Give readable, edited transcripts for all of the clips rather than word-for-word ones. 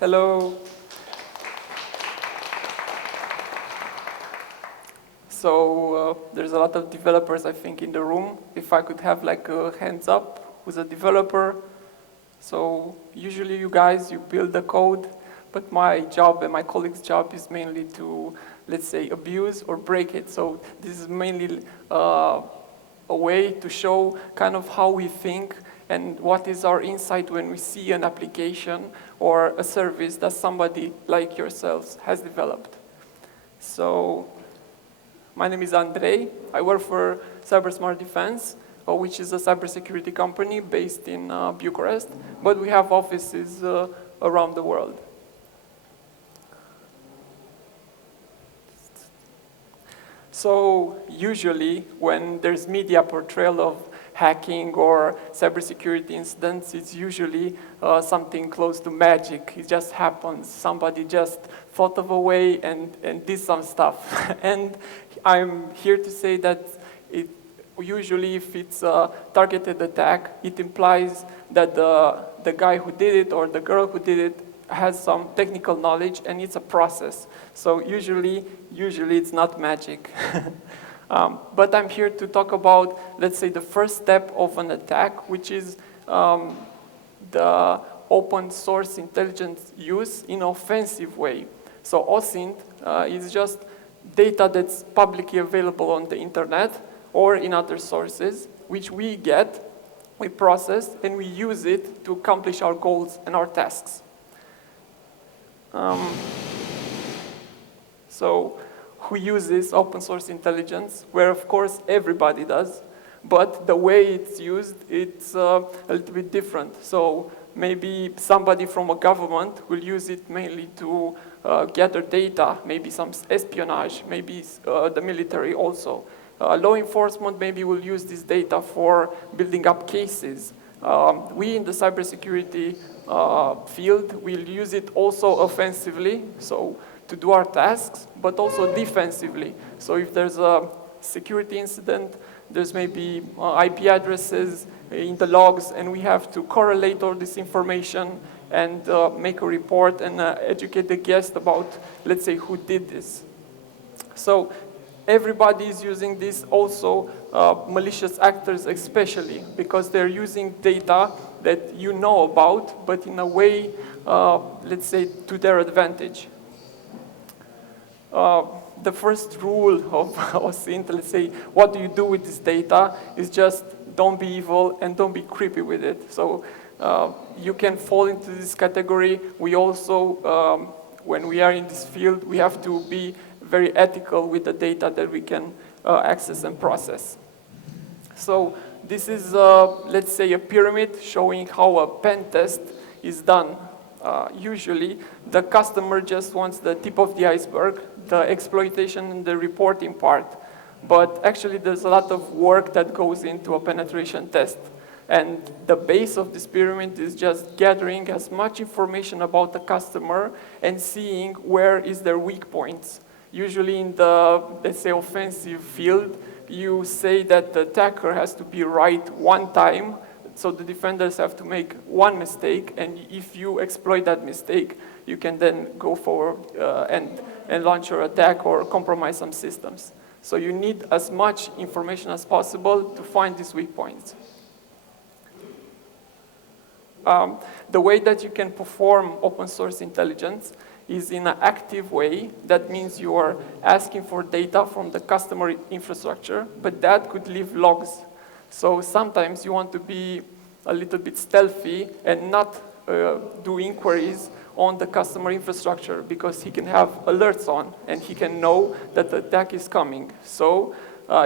Hello. So there's a lot of developers, I think, in the room. If I could have like a hands up, who's a developer? So usually you guys, you build the code, but my job and my colleague's job is mainly to, let's say, abuse or break it. So this is mainly a way to show kind of how we think and what is our insight when we see an application or a service that somebody like yourselves has developed. So my name is Andrei. I work for CyberSmart Defense, which is a cybersecurity company based in Bucharest, but we have offices around the world. So usually when there's media portrayal of hacking or cybersecurity incidents, it's usually something close to magic. It just happens. Somebody just thought of a way and did some stuff. And I'm here to say that usually if it's a targeted attack, it implies that the guy who did it or the girl who did it has some technical knowledge and it's a process. So usually it's not magic. But I'm here to talk about, let's say, the first step of an attack, which is the open source intelligence use in an offensive way. So OSINT is just data that's publicly available on the internet or in other sources, which we get, we process, and we use it to accomplish our goals and our tasks. So who uses open source intelligence? Where, of course, everybody does, but the way it's used, it's a little bit different. So maybe somebody from a government will use it mainly to gather data, maybe some espionage, maybe the military also. Law enforcement maybe will use this data for building up cases. We in the cybersecurity field will use it also offensively, so to do our tasks, but also defensively. So if there's a security incident, there's maybe IP addresses in the logs, and we have to correlate all this information and make a report and educate the guest about, let's say, who did this. So everybody is using this, also malicious actors especially, because they're using data that you know about, but in a way, let's say, to their advantage. The first rule of OSINT, let's say, what do you do with this data, is just don't be evil and don't be creepy with it. So you can fall into this category. We also, when we are in this field, we have to be very ethical with the data that we can access and process. So this is, let's say, a pyramid showing how a pen test is done. Usually, the customer just wants the tip of the iceberg, the exploitation and the reporting part. But actually, there's a lot of work that goes into a penetration test. And the base of this pyramid is just gathering as much information about the customer and seeing where is their weak points. Usually in the, let's say, offensive field, you say that the attacker has to be right one time, so the defenders have to make one mistake, and if you exploit that mistake, you can then go forward and launch your attack or compromise some systems. So you need as much information as possible to find these weak points. The way that you can perform open source intelligence is in an active way. That means you are asking for data from the customer infrastructure, but that could leave logs. So sometimes you want to be a little bit stealthy and not do inquiries on the customer infrastructure, because he can have alerts on and he can know that the attack is coming. So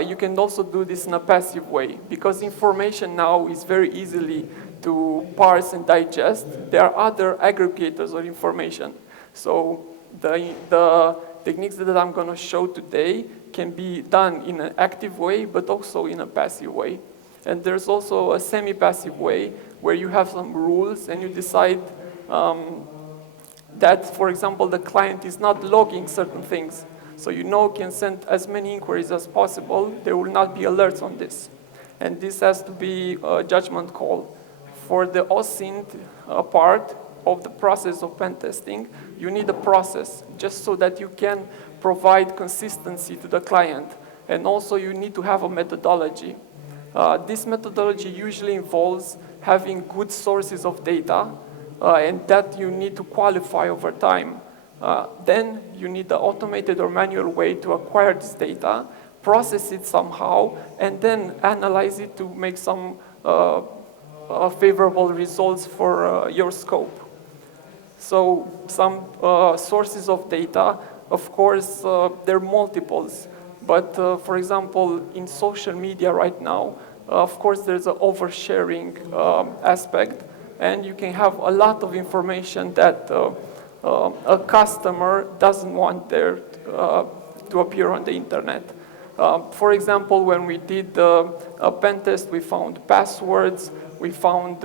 you can also do this in a passive way, because information now is very easily to parse and digest. There are other aggregators of information. So the techniques that I'm going to show today can be done in an active way, but also in a passive way. And there's also a semi-passive way where you have some rules and you decide that, for example, the client is not logging certain things. So you can send as many inquiries as possible. There will not be alerts on this. And this has to be a judgment call. For the OSINT part, of the process of pen testing, you need a process just so that you can provide consistency to the client. And also you need to have a methodology. This methodology usually involves having good sources of data, and that you need to qualify over time. Then you need the automated or manual way to acquire this data, process it somehow, and then analyze it to make some favorable results for your scope. So some sources of data, of course, there are multiples. But for example, in social media right now, of course, there's an oversharing aspect, and you can have a lot of information that a customer doesn't want there to appear on the internet. For example, when we did a pen test, we found passwords, we found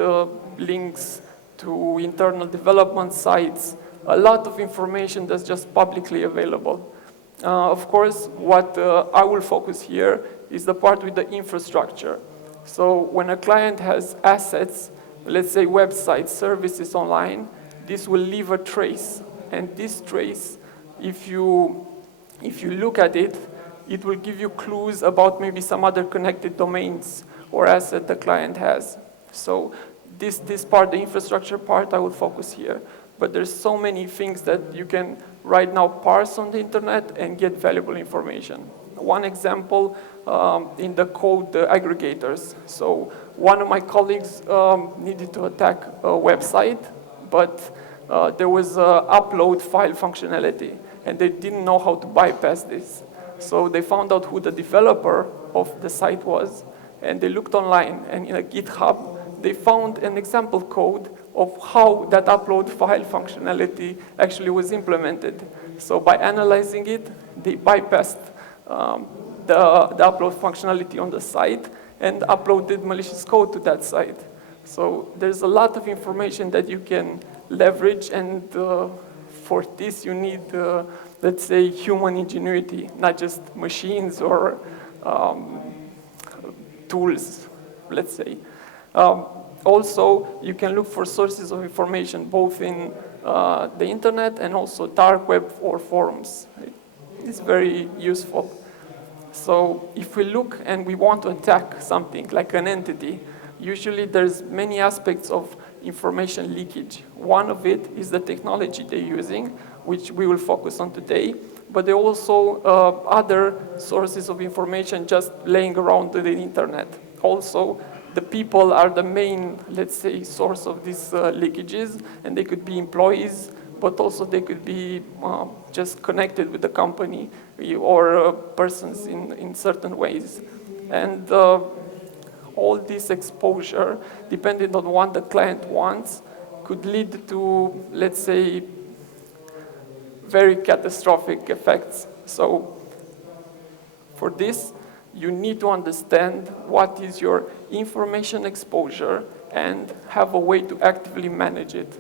links to internal development sites, a lot of information that's just publicly available. Of course, what I will focus here is the part with the infrastructure. So when a client has assets, let's say websites, services online, this will leave a trace. And this trace, if you look at it, it will give you clues about maybe some other connected domains or asset the client has. So this part, the infrastructure part, I will focus here. But there's so many things that you can right now parse on the internet and get valuable information. One example in the code aggregators. So one of my colleagues needed to attack a website, but there was upload file functionality, and they didn't know how to bypass this. So they found out who the developer of the site was, and they looked online, and in a GitHub, they found an example code of how that upload file functionality actually was implemented. So by analyzing it, they bypassed the upload functionality on the site and uploaded malicious code to that site. So there's a lot of information that you can leverage, and for this you need, let's say, human ingenuity, not just machines or tools, let's say. Also, you can look for sources of information both in the internet and also dark web or forums. It's very useful. So if we look and we want to attack something like an entity, usually there's many aspects of information leakage. One of it is the technology they're using, which we will focus on today, but there are also other sources of information just laying around the internet. Also, the people are the main, let's say, source of these leakages, and they could be employees, but also they could be just connected with the company or persons in certain ways. And all this exposure, depending on what the client wants, could lead to, let's say, very catastrophic effects. So for this, you need to understand what is your information exposure and have a way to actively manage it.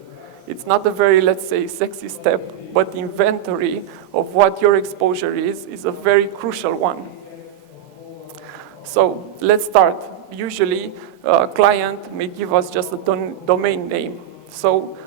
It's not a very, let's say, sexy step, but inventory of what your exposure is a very crucial one. So let's start. Usually, a client may give us just a domain name. So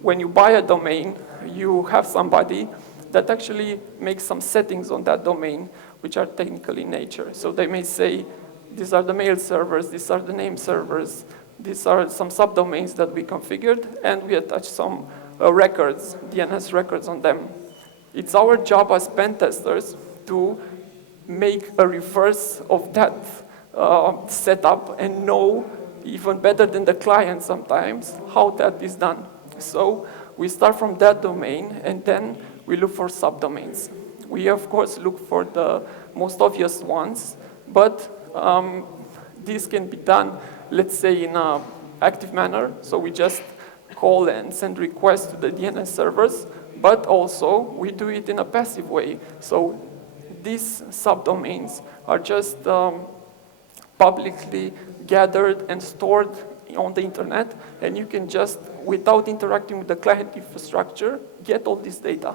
when you buy a domain, you have somebody that actually makes some settings on that domain, which are technical in nature. So they may say, these are the mail servers, these are the name servers, these are some subdomains that we configured, and we attach some records, DNS records on them. It's our job as pen testers to make a reverse of that setup and know, even better than the client sometimes, how that is done. So we start from that domain, and then we look for subdomains. We, of course, look for the most obvious ones, but this can be done, let's say, in an active manner. So we just call and send requests to the DNS servers, but also we do it in a passive way. So these subdomains are just publicly gathered and stored on the internet, and you can just, without interacting with the client infrastructure, get all this data.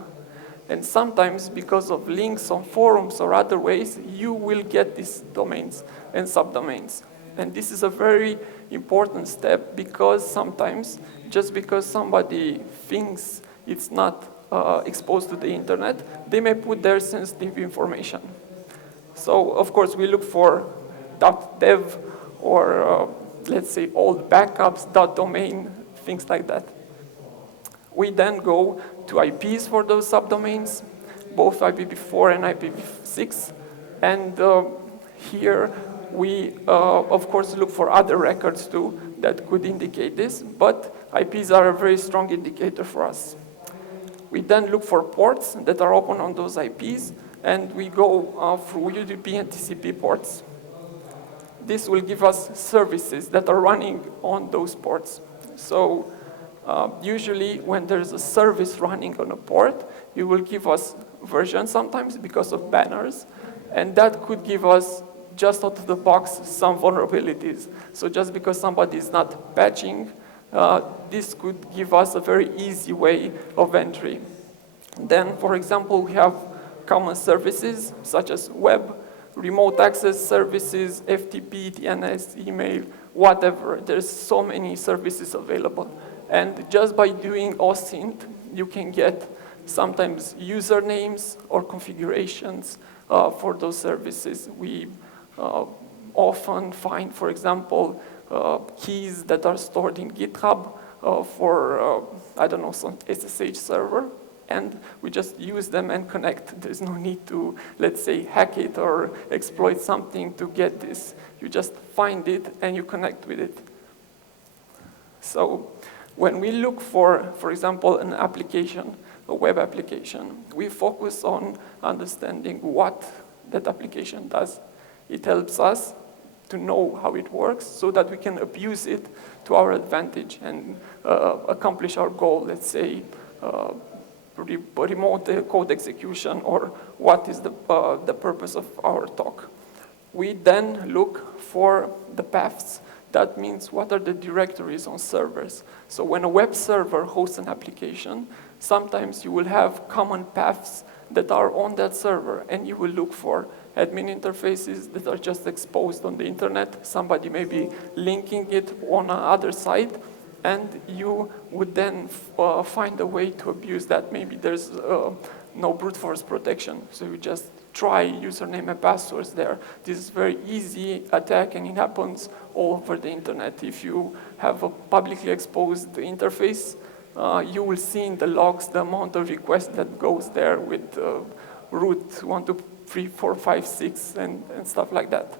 And sometimes, because of links on forums or other ways, you will get these domains and subdomains. And this is a very important step because sometimes, just because somebody thinks it's not exposed to the internet, they may put their sensitive information. So, of course, we look for .dev or, let's say, old backups, .domain, things like that. We then go to IPs for those subdomains, both IPv4 and IPv6. And here we, of course, look for other records too that could indicate this, but IPs are a very strong indicator for us. We then look for ports that are open on those IPs, and we go through UDP and TCP ports. This will give us services that are running on those ports. So usually when there's a service running on a port, you will give us version sometimes because of banners, and that could give us just out of the box some vulnerabilities. So just because somebody is not patching, this could give us a very easy way of entry. Then, for example, we have common services such as web, remote access services, FTP, DNS, email, whatever. There's so many services available. And just by doing OSINT, you can get sometimes usernames or configurations for those services. We often find, for example, keys that are stored in GitHub for, I don't know, some SSH server, and we just use them and connect. There's no need to, let's say, hack it or exploit something to get this. You just find it and you connect with it. So when we look for example, an application, a web application, we focus on understanding what that application does. It helps us to know how it works so that we can abuse it to our advantage and accomplish our goal, let's say, remote code execution, or what is the purpose of our talk. We then look for the paths. That means what are the directories on servers. So when a web server hosts an application, sometimes you will have common paths that are on that server, and you will look for admin interfaces that are just exposed on the internet. Somebody may be linking it on another site, and you would then find a way to abuse that. Maybe there's no brute force protection, so you just try username and passwords there. This is a very easy attack, and it happens all over the internet. If you have a publicly exposed interface, you will see in the logs the amount of requests that goes there with root 1, 2, 3, 4, 5, 6, and stuff like that.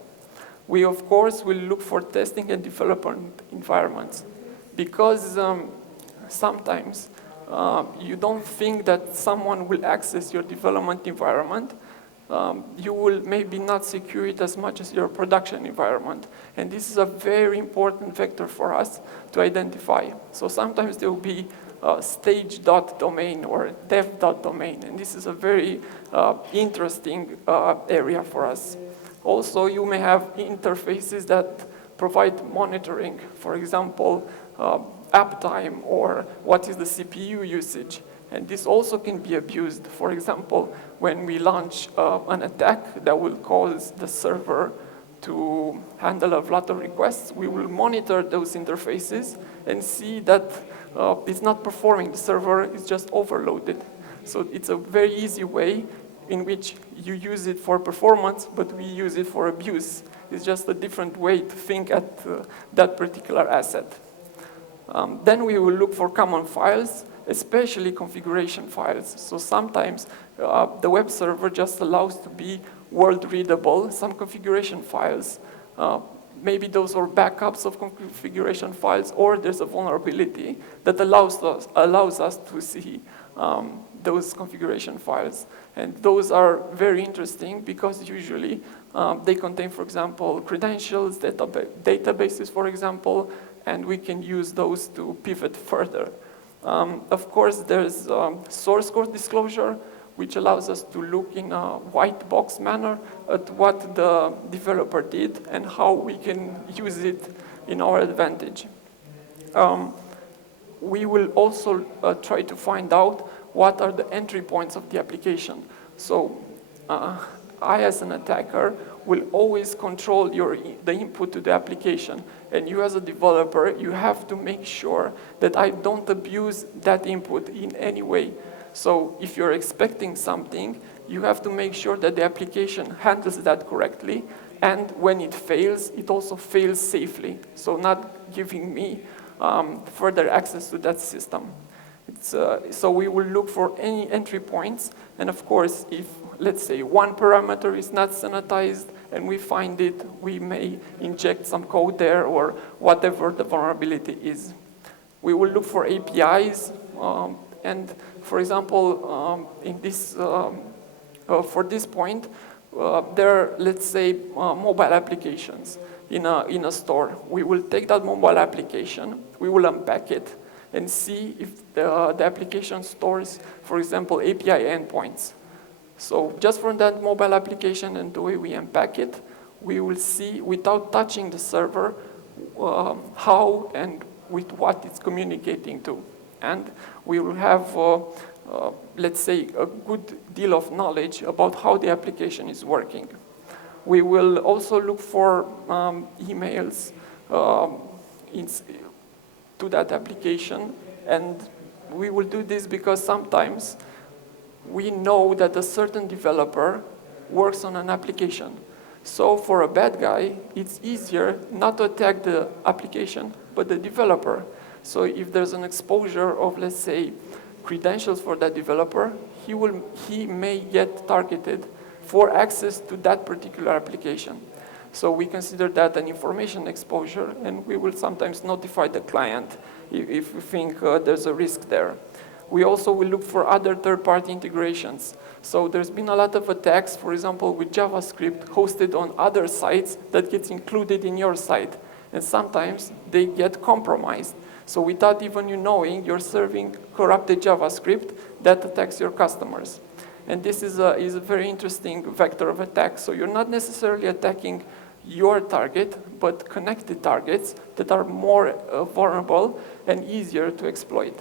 We, of course, will look for testing and development environments, because sometimes you don't think that someone will access your development environment. You will maybe not secure it as much as your production environment. And this is a very important vector for us to identify. So sometimes there will be stage.domain or dev.domain, and this is a very interesting area for us. Also, you may have interfaces that provide monitoring, for example, uptime or what is the CPU usage. And this also can be abused. For example, when we launch an attack that will cause the server to handle a lot of requests, we will monitor those interfaces and see that it's not performing. The server is just overloaded. So it's a very easy way in which you use it for performance, but we use it for abuse. It's just a different way to think at that particular asset. Then we will look for common files, especially configuration files. So sometimes the web server just allows to be world readable some configuration files. Maybe those are backups of configuration files, or there's a vulnerability that allows us to see those configuration files. And those are very interesting because usually they contain, for example, credentials, databases, for example, and we can use those to pivot further. Of course, there's source code disclosure, which allows us to look in a white box manner at what the developer did and how we can use it in our advantage. We will also try to find out what are the entry points of the application. So I, as an attacker, will always control the input to the application. And you as a developer, you have to make sure that I don't abuse that input in any way. So if you're expecting something, you have to make sure that the application handles that correctly, and when it fails, it also fails safely. So not giving me further access to that system. So we will look for any entry points, and of course, if, let's say, one parameter is not sanitized and we find it, we may inject some code there or whatever the vulnerability is. We will look for APIs, and for example, for this point, there are, let's say, mobile applications in a store. We will take that mobile application, we will unpack it, and see if the application stores, for example, API endpoints. So just from that mobile application and the way we unpack it, we will see, without touching the server, how and with what it's communicating to. And we will have, let's say, a good deal of knowledge about how the application is working. We will also look for emails to that application, and we will do this because sometimes we know that a certain developer works on an application. So for a bad guy, it's easier not to attack the application, but the developer. So if there's an exposure of, let's say, credentials for that developer, he may get targeted for access to that particular application. So we consider that an information exposure, and we will sometimes notify the client if we think there's a risk there. We also will look for other third-party integrations. So there's been a lot of attacks, for example, with JavaScript hosted on other sites that gets included in your site. And sometimes they get compromised. So without even you knowing, you're serving corrupted JavaScript that attacks your customers. And this is a very interesting vector of attack. So you're not necessarily attacking your target, but connected targets that are more vulnerable and easier to exploit.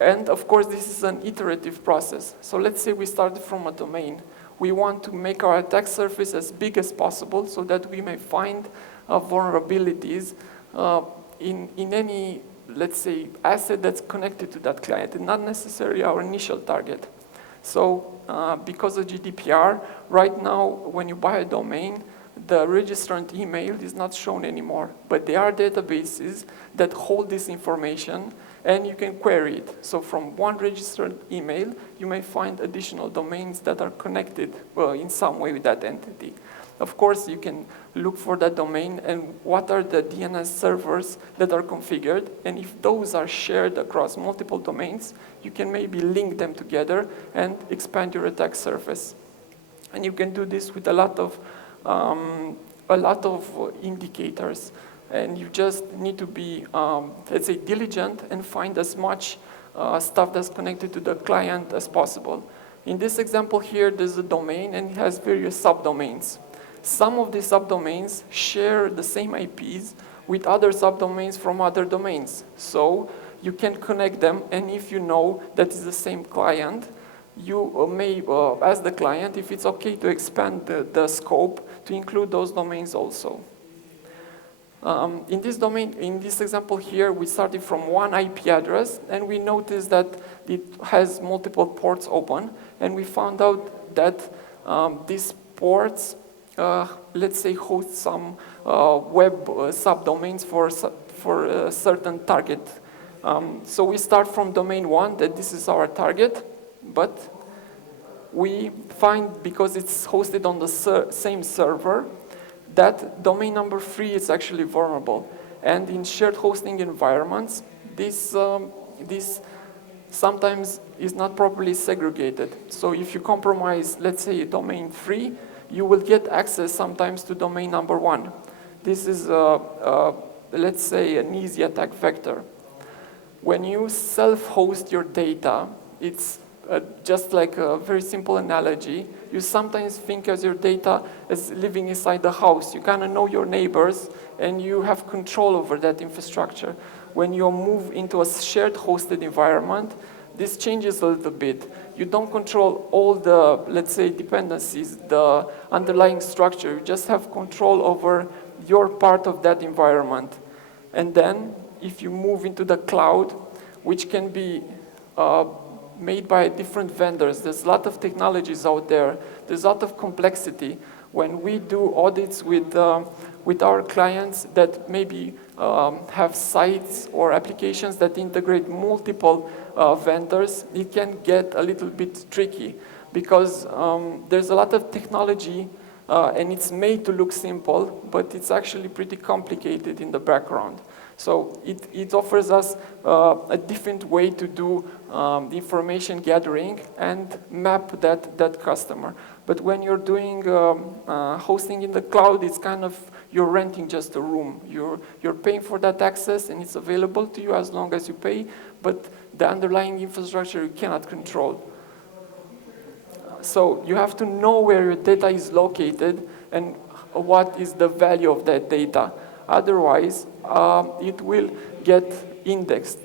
And of course, this is an iterative process. So let's say we started from a domain. We want to make our attack surface as big as possible so that we may find vulnerabilities in any, let's say, asset that's connected to that client, and not necessarily our initial target. So because of GDPR, right now, when you buy a domain, the registrant email is not shown anymore. But there are databases that hold this information, and you can query it. So from one registered email, you may find additional domains that are connected in some way with that entity. Of course, you can look for that domain and what are the DNS servers that are configured. And if those are shared across multiple domains, you can maybe link them together and expand your attack surface. And you can do this with a lot of indicators. And you just need to be, let's say, diligent and find as much stuff that's connected to the client as possible. In this example here, there's a domain and it has various subdomains. Some of these subdomains share the same IPs with other subdomains from other domains. So you can connect them, and if you know that it's the same client, you may ask the client if it's okay to expand the scope to include those domains also. In this example here, we started from one IP address, and we noticed that it has multiple ports open, and we found out that these ports, let's say, host some web subdomains for a certain target. So we start from domain 1, that this is our target, but we find, because it's hosted on the same server, that domain number 3 is actually vulnerable. And in shared hosting environments, this sometimes is not properly segregated. So if you compromise, let's say, domain 3, you will get access sometimes to domain number 1. This is, let's say, an easy attack vector. When you self-host your data, it's just like a very simple analogy. You sometimes think of your data as living inside the house. You kind of know your neighbors, and you have control over that infrastructure. When you move into a shared hosted environment, this changes a little bit. You don't control all the, let's say, dependencies, the underlying structure. You just have control over your part of that environment. And then, if you move into the cloud, which can be made by different vendors, there's a lot of technologies out there, there's a lot of complexity. When we do audits with our clients that maybe have sites or applications that integrate multiple vendors, it can get a little bit tricky because there's a lot of technology and it's made to look simple, but it's actually pretty complicated in the background. So it offers us a different way to do the information gathering and map that customer. But when you're doing hosting in the cloud, it's kind of, you're renting just a room. You're paying for that access and it's available to you as long as you pay, but the underlying infrastructure you cannot control. So you have to know where your data is located and what is the value of that data. Otherwise, it will get indexed.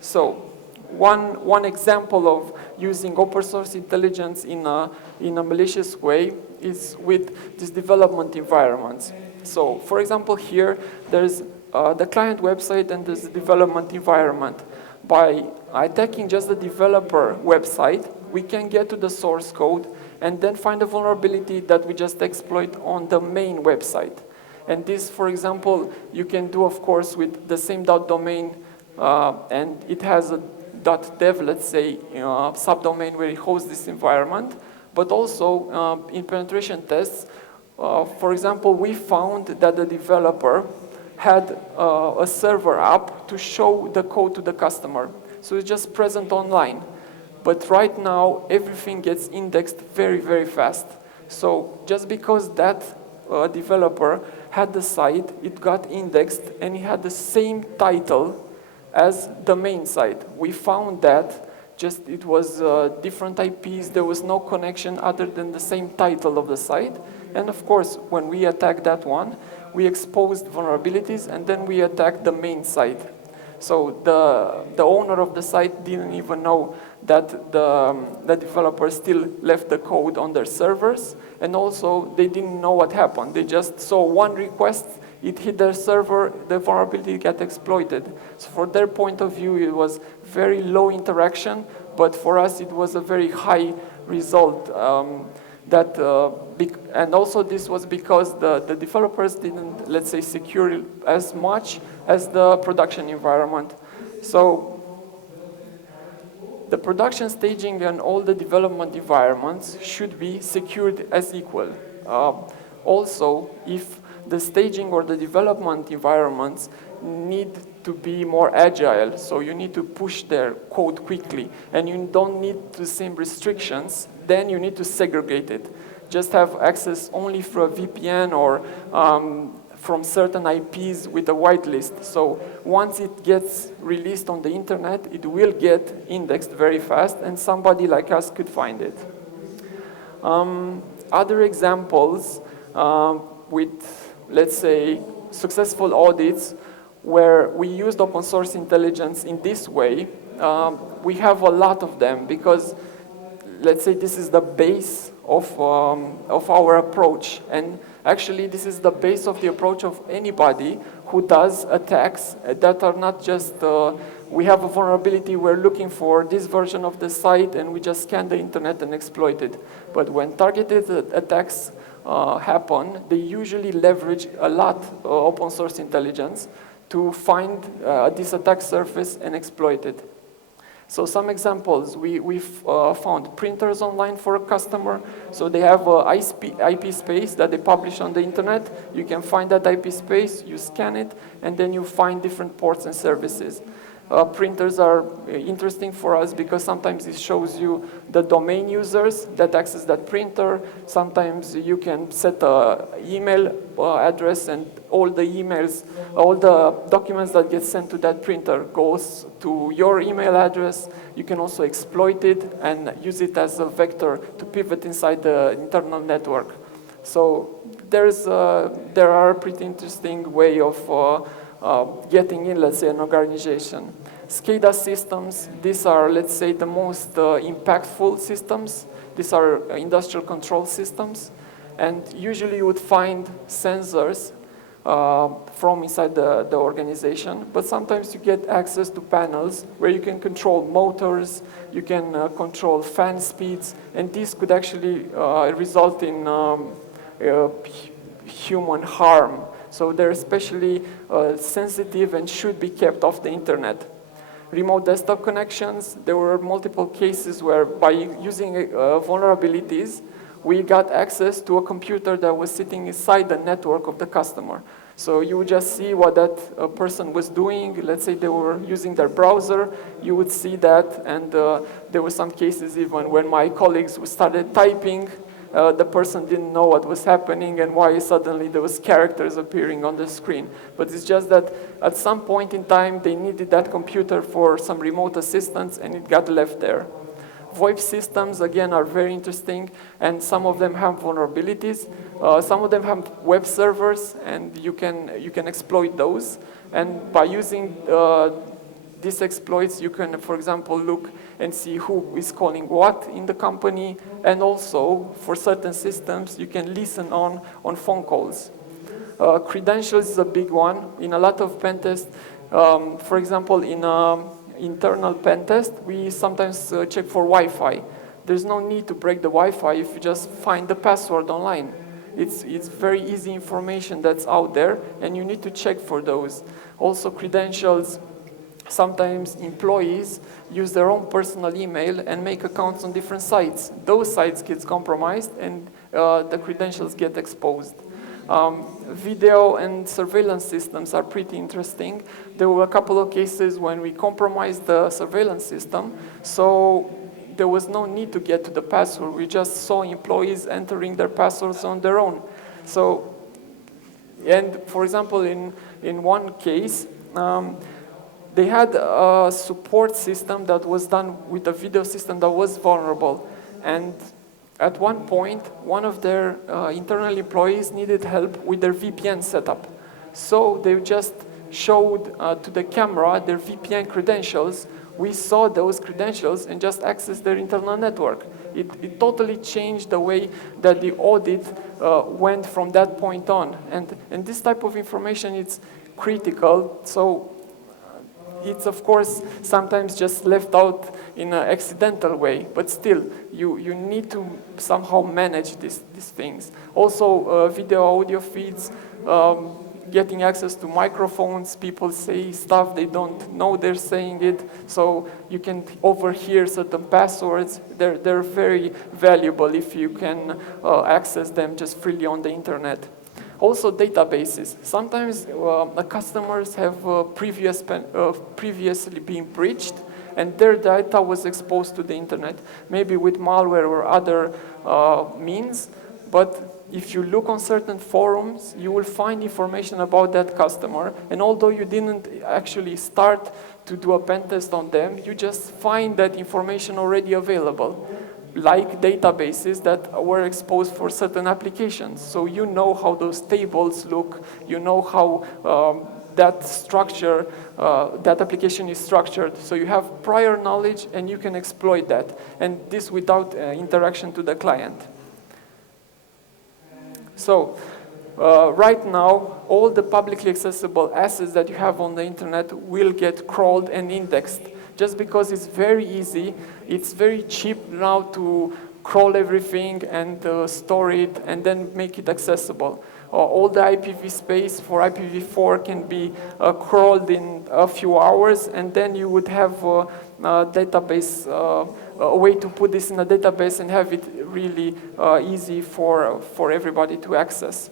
So one example of using open source intelligence in a malicious way is with these development environments. So for example, here there's the client website and there's the development environment. By attacking just the developer website, we can get to the source code and then find a vulnerability that we just exploit on the main website. And this, for example, you can do, of course, with the same .domain, and it has a .dev, let's say, subdomain where it hosts this environment. But also, in penetration tests, for example, we found that the developer had a server app to show the code to the customer. So it's just present online. But right now, everything gets indexed very, very fast. So just because that developer had the site, it got indexed, and it had the same title as the main site. We found that just it was different IPs, there was no connection other than the same title of the site. And of course, when we attacked that one, we exposed vulnerabilities, and then we attacked the main site. So the owner of the site didn't even know that the developer still left the code on their servers, and also they didn't know what happened. They just saw one request, it hit their server, the vulnerability got exploited. So for their point of view, it was very low interaction, but for us it was a very high result. And also this was because the developers didn't, let's say, secure as much as the production environment. So the production staging and all the development environments should be secured as equal. Also, if the staging or the development environments need to be more agile, so you need to push their code quickly, and you don't need the same restrictions, then you need to segregate it. Just have access only through a VPN or from certain IPs with a whitelist. So once it gets released on the internet, it will get indexed very fast, and somebody like us could find it. Other examples with, let's say, successful audits where we used open source intelligence in this way, we have a lot of them because, let's say, this is the base of our approach. And actually, this is the base of the approach of anybody who does attacks that are not just, we have a vulnerability, we're looking for this version of the site, and we just scan the internet and exploit it. But when targeted attacks happen, they usually leverage a lot of open source intelligence to find this attack surface and exploit it. So some examples, we've found printers online for a customer. So they have an IP space that they publish on the internet. You can find that IP space, you scan it, and then you find different ports and services. Printers are interesting for us because sometimes it shows you the domain users that access that printer. Sometimes you can set an email address, and all the emails, all the documents that get sent to that printer goes to your email address. You can also exploit it and use it as a vector to pivot inside the internal network. So there are a pretty interesting way of getting in, let's say, an organization. SCADA systems, these are, let's say, the most impactful systems. These are industrial control systems. And usually you would find sensors from inside the organization, but sometimes you get access to panels where you can control motors, you can control fan speeds, and this could actually result in human harm. So they're especially sensitive and should be kept off the internet. Remote desktop connections, there were multiple cases where by using vulnerabilities, we got access to a computer that was sitting inside the network of the customer. So you would just see what that person was doing. Let's say they were using their browser, you would see that, and there were some cases even when my colleagues started typing, the person didn't know what was happening and why suddenly there was characters appearing on the screen. But it's just that at some point in time, they needed that computer for some remote assistance and it got left there. VoIP systems, again, are very interesting, and some of them have vulnerabilities. Some of them have web servers, and you can exploit those. And by using these exploits, you can, for example, look and see who is calling what in the company, and also, for certain systems, you can listen on phone calls. Credentials is a big one. In a lot of pen tests, for example, in internal pen test, we sometimes check for Wi-Fi. There's no need to break the Wi-Fi if you just find the password online. It's very easy information that's out there, and you need to check for those. Also, credentials. Sometimes employees use their own personal email and make accounts on different sites. Those sites get compromised, and the credentials get exposed. Video and surveillance systems are pretty interesting. There were a couple of cases when we compromised the surveillance system, so there was no need to get to the password. We just saw employees entering their passwords on their own. So, and for example, in one case, they had a support system that was done with a video system that was vulnerable. And at one point, one of their internal employees needed help with their VPN setup. So they just showed to the camera their VPN credentials. We saw those credentials and just accessed their internal network. It totally changed the way that the audit went from that point on. And this type of information is critical. So it's, of course, sometimes just left out in an accidental way, but still, you need to somehow manage these things. Also, video audio feeds, getting access to microphones, people say stuff they don't know they're saying it, so you can overhear certain passwords. They're very valuable if you can access them just freely on the internet. Also, databases. Sometimes customers have previously been breached, and their data was exposed to the internet, maybe with malware or other means. But if you look on certain forums, you will find information about that customer. And although you didn't actually start to do a pen test on them, you just find that information already available, like databases that were exposed for certain applications. So you know how those tables look, you know how that structure, that application is structured. So you have prior knowledge and you can exploit that. And this without interaction to the client. So right now, all the publicly accessible assets that you have on the internet will get crawled and indexed. Just because it's very easy, it's very cheap now to crawl everything and store it and then make it accessible. All the IPv space for IPv4 can be crawled in a few hours, and then you would have a database, a way to put this in a database and have it really easy for everybody to access.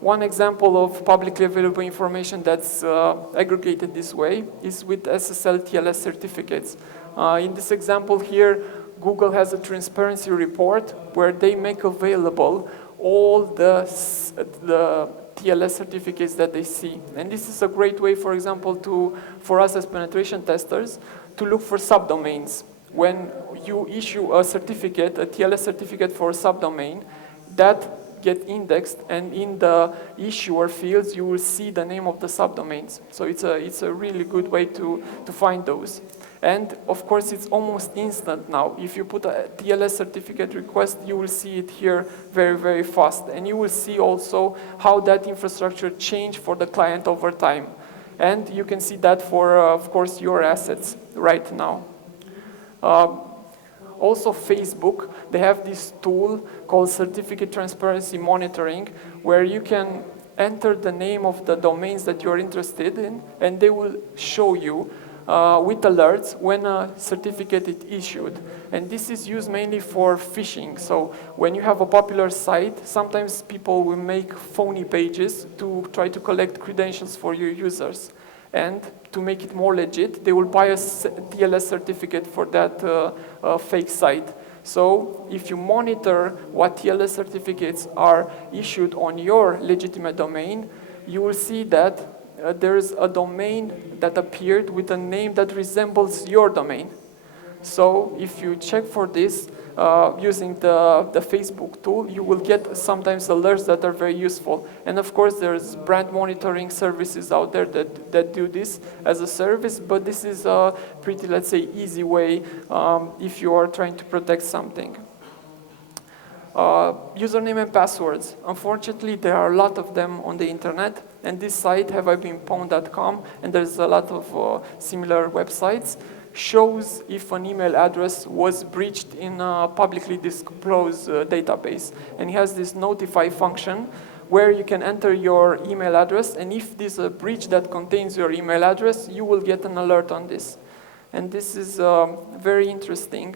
One example of publicly available information that's aggregated this way is with Ssl Tls Certificates. In this example here, Google has a transparency report where they make available all the TLS certificates that they see. And this is a great way, for example, for us as penetration testers, to look for subdomains. When you issue a certificate, a TLS certificate for a subdomain, that get indexed, and in the issuer fields you will see the name of the subdomains. So it's a really good way to find those. And of course it's almost instant now. If you put a TLS certificate request, you will see it here very, very fast. And you will see also how that infrastructure changed for the client over time. And you can see that for, of course, your assets right now. Also Facebook, they have this tool called Certificate Transparency Monitoring, where you can enter the name of the domains that you're interested in, and they will show you with alerts when a certificate is issued. And this is used mainly for phishing. So when you have a popular site, sometimes people will make phony pages to try to collect credentials for your users. And to make it more legit, they will buy a TLS certificate for that fake site. So if you monitor what TLS certificates are issued on your legitimate domain, you will see that there's a domain that appeared with a name that resembles your domain. So if you check for this using the Facebook tool, you will get sometimes alerts that are very useful. And of course, there's brand monitoring services out there that do this as a service, but this is a pretty, let's say, easy way if you are trying to protect something. Username and passwords. Unfortunately, there are a lot of them on the internet, and this site, haveibeenpwned.com, and there's a lot of similar websites, shows if an email address was breached in a publicly disclosed database. And it has this notify function where you can enter your email address, and if there's a breach that contains your email address, you will get an alert on this. And this is very interesting.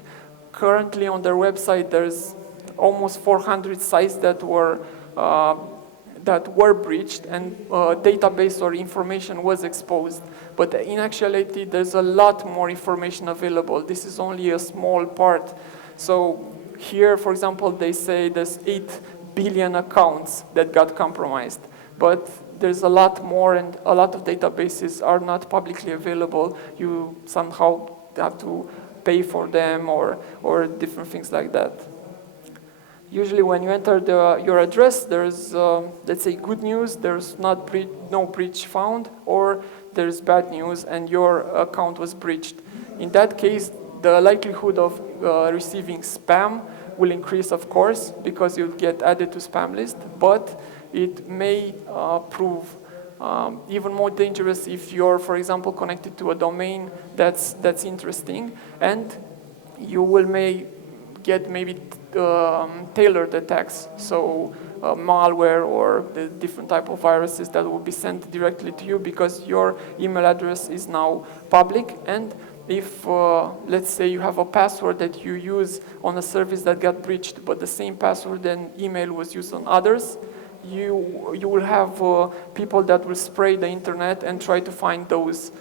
Currently on their website, there's almost 400 sites that were breached, and database or information was exposed. But in actuality, there's a lot more information available. This is only a small part. So here, for example, they say there's 8 billion accounts that got compromised. But there's a lot more, and a lot of databases are not publicly available. You somehow have to pay for them or different things like that. Usually when you enter your address, there's, let's say, good news, there's no breach found, or there's bad news and your account was breached. In that case, the likelihood of receiving spam will increase, of course, because you'll get added to spam list, but it may prove even more dangerous if you're, for example, connected to a domain that's interesting, and you may get maybe tailored attacks, so malware or the different type of viruses that will be sent directly to you because your email address is now public. And if, let's say, you have a password that you use on a service that got breached, but the same password and email was used on others, you will have people that will spray the internet and try to find those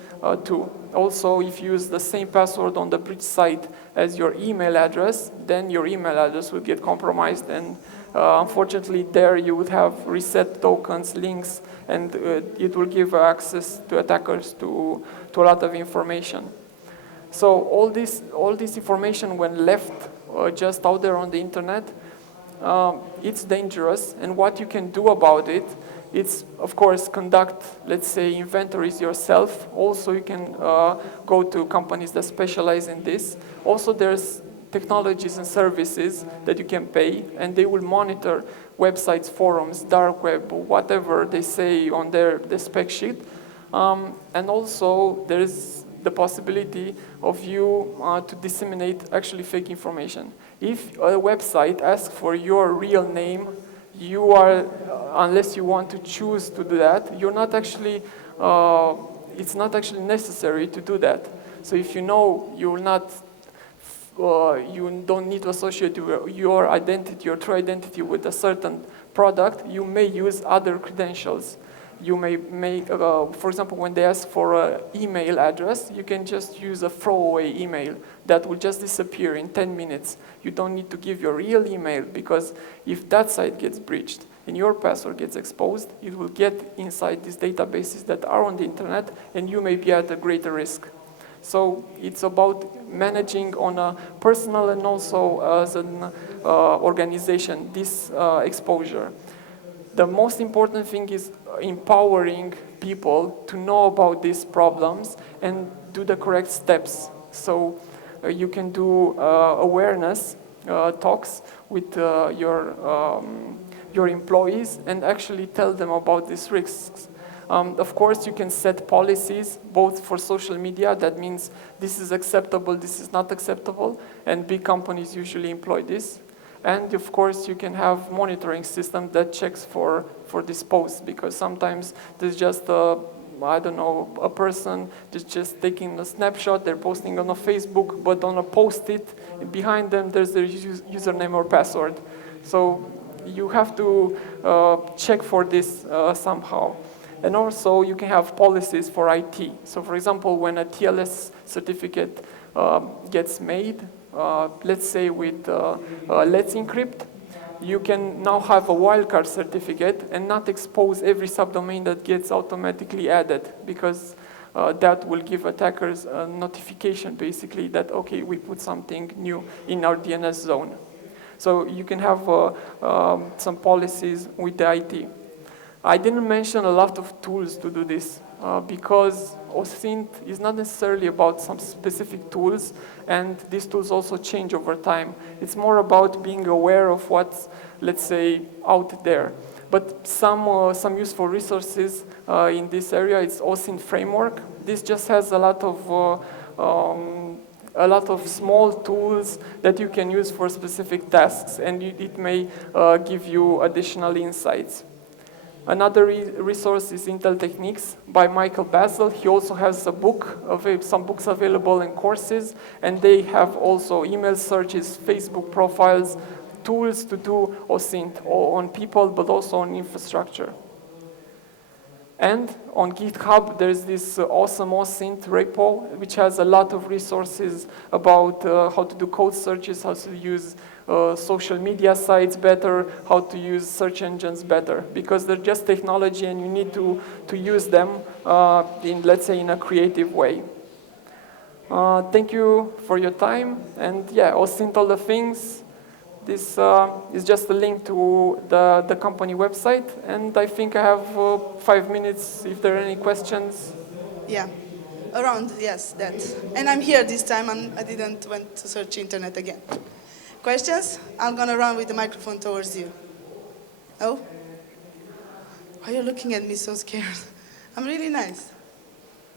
too. Also, if you use the same password on the breach site as your email address, then your email address will get compromised, and unfortunately there you would have reset tokens, links, and it will give access to attackers to a lot of information. So all this information, when left just out there on the internet, it's dangerous, and what you can do about it, it's, of course, conduct, let's say, inventories yourself. Also, you can go to companies that specialize in this. Also, there's technologies and services that you can pay, and they will monitor websites, forums, dark web, whatever they say on the spec sheet. And also, there's the possibility of you to disseminate actually fake information. If a website asks for your real name, you are, unless you want to choose to do that, you're not actually, it's not actually necessary to do that. So if you know you're not, you don't need to associate your identity, your true identity with a certain product, you may use other credentials. You may make, for example, when they ask for an email address, you can just use a throwaway email that will just disappear in 10 minutes. You don't need to give your real email, because if that site gets breached and your password gets exposed, it will get inside these databases that are on the internet, and you may be at a greater risk. So it's about managing on a personal and also as an organization this exposure. The most important thing is empowering people to know about these problems and do the correct steps. So you can do awareness talks with your employees and actually tell them about these risks. Of course, you can set policies, both for social media, that means this is acceptable, this is not acceptable, and big companies usually employ this. And of course, you can have monitoring system that checks for these posts, because sometimes there's just I don't know, a person is just taking a snapshot, they're posting on a Facebook, but on a post-it, behind them there's their username or password. So you have to check for this somehow. And also you can have policies for IT. So for example, when a TLS certificate gets made, let's say with Let's Encrypt, you can now have a wildcard certificate and not expose every subdomain that gets automatically added, because that will give attackers a notification basically that, okay, we put something new in our DNS zone. So you can have some policies with the IT. I didn't mention a lot of tools to do this because OSINT is not necessarily about some specific tools, and these tools also change over time. It's more about being aware of what's, let's say, out there. But some useful resources in this area is OSINT framework. This just has a lot of small tools that you can use for specific tasks, and it may give you additional insights. Another resource is Intel Techniques by Michael Basil. He also has a book, some books available in courses, and they have also email searches, Facebook profiles, tools to do OSINT on people, but also on infrastructure. And on GitHub, there's this awesome OSINT repo, which has a lot of resources about how to do code searches, how to use social media sites better, how to use search engines better, because they're just technology and you need to use them in, let's say, in a creative way. Thank you for your time, and yeah, OSINT all the things. This is just a link to the company website, and I think I have 5 minutes if there are any questions. Yeah, around, yes, that. And I'm here this time, and I didn't went to search internet again. Questions? I'm going to run with the microphone towards you. Oh? Why are you looking at me so scared? I'm really nice.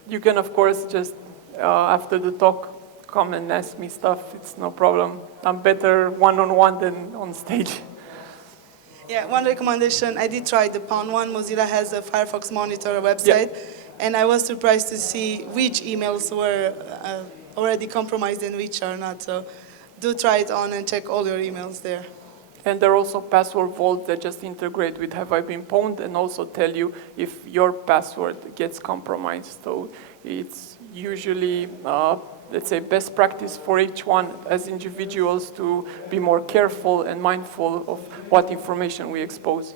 You can, of course, just after the talk, come and ask me stuff. It's no problem. I'm better one-on-one than on stage. Yeah, one recommendation, I did try the Pound one. Mozilla has a Firefox Monitor website, and I was surprised to see which emails were already compromised and which are not. So do try it on and check all your emails there. And there are also password vaults that just integrate with Have I Been Pwned and also tell you if your password gets compromised. So it's usually let's say, best practice for each one as individuals to be more careful and mindful of what information we expose.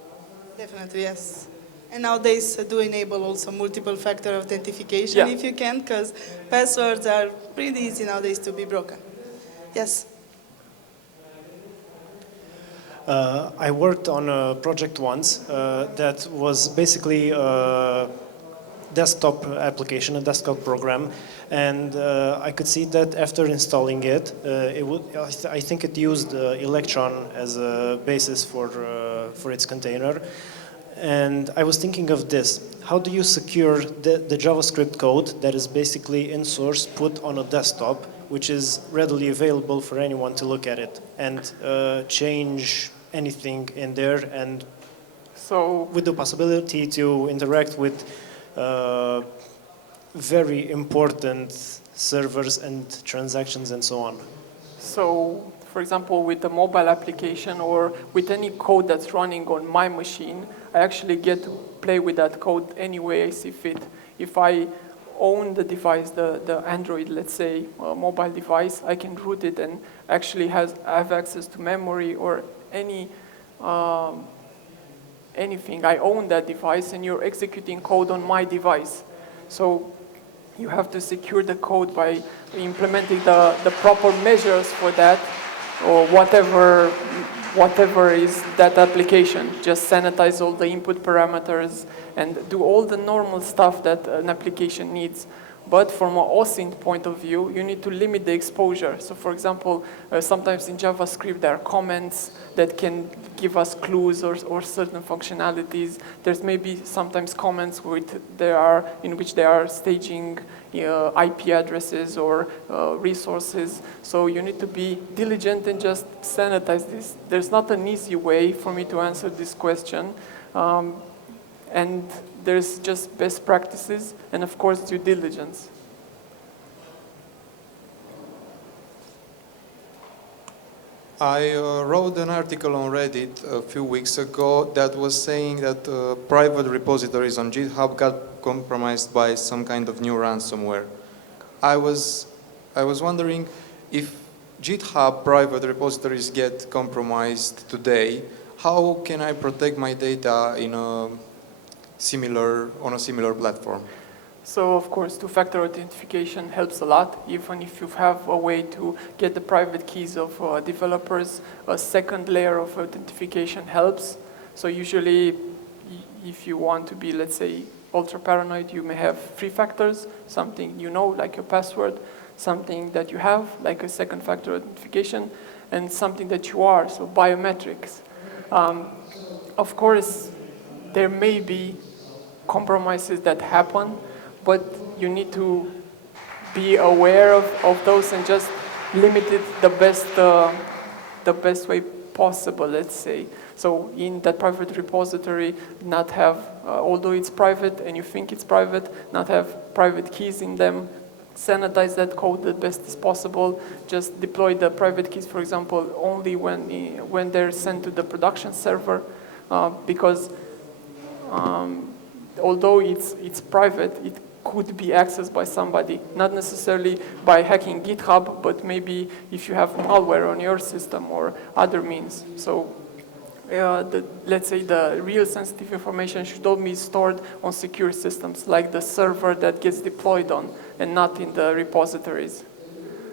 Definitely, yes. And nowadays do enable also multiple factor authentication if you can, because passwords are pretty easy nowadays to be broken. Yes? I worked on a project once that was basically a desktop application, a desktop program, and I could see that after installing it, I think it used Electron as a basis for its container. And I was thinking of this: how do you secure the JavaScript code that is basically in source put on a desktop, which is readily available for anyone to look at it and change anything in there, and so with the possibility to interact with very important servers and transactions and so on? So, for example, with the mobile application or with any code that's running on my machine, I actually get to play with that code any way I see fit. If I own the device, the Android, let's say, mobile device, I can root it and actually have access to memory or anything. I own that device and you're executing code on my device. So you have to secure the code by implementing the proper measures for that, or whatever whatever is that application. Just sanitize all the input parameters and do all the normal stuff that an application needs. But from an OSINT point of view, you need to limit the exposure. So for example, sometimes in JavaScript there are comments that can give us clues or certain functionalities. There's maybe sometimes comments in which they are staging IP addresses or resources. So you need to be diligent and just sanitize this. There's not an easy way for me to answer this question. And there's just best practices and, of course, due diligence. I wrote an article on Reddit a few weeks ago that was saying that private repositories on GitHub got compromised by some kind of new ransomware. I was wondering if GitHub private repositories get compromised today, how can I protect my data on a similar platform? So, of course, two-factor authentication helps a lot. Even if you have a way to get the private keys of developers, a second layer of authentication helps. So usually, if you want to be, let's say, ultra-paranoid, you may have 3 factors, something you know, like your password, something that you have, like a second-factor authentication, and something that you are, so biometrics. Of course, there may be compromises that happen, but you need to be aware of those and just limit it the best way possible, let's say. So in that private repository, not have, although it's private and you think it's private, not have private keys in them, sanitize that code the best as possible, just deploy the private keys, for example, only when they're sent to the production server, because although it's private, it could be accessed by somebody, not necessarily by hacking GitHub, but maybe if you have malware on your system or other means. So let's say the real sensitive information should all be stored on secure systems, like the server that gets deployed on, and not in the repositories,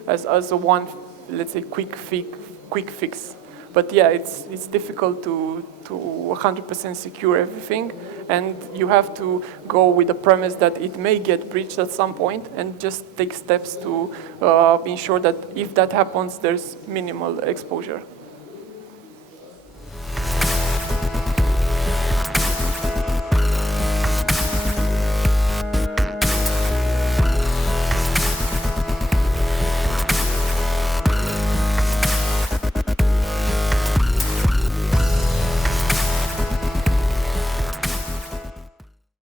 as a one, let's say, quick fix. But yeah, it's difficult to 100% secure everything, and you have to go with the premise that it may get breached at some point, and just take steps to ensure that if that happens, there's minimal exposure.